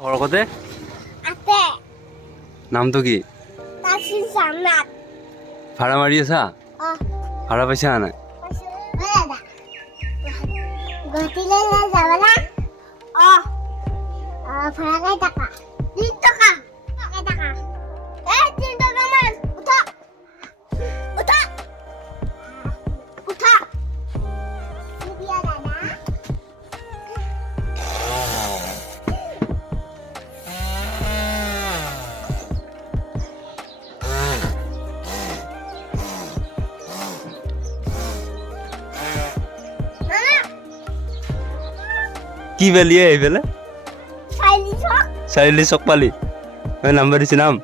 ঘৰ কতে আছে নামটো কি তাচিন জান্নাত ভাড়া মাৰি আছা অ ভাড়া পাইছা নাই দাদা গুৱাহাটীলৈ যাব না অ ভাড়া কেই টকা 3 টকা কেই টকা 3 টকা মান উঠা উঠা উঠা দিয়া দাদা কি বেলিয়ে এইফালে চাইলি চক চাৰিআলি চক পালি নাম্বাৰ দিছে নাম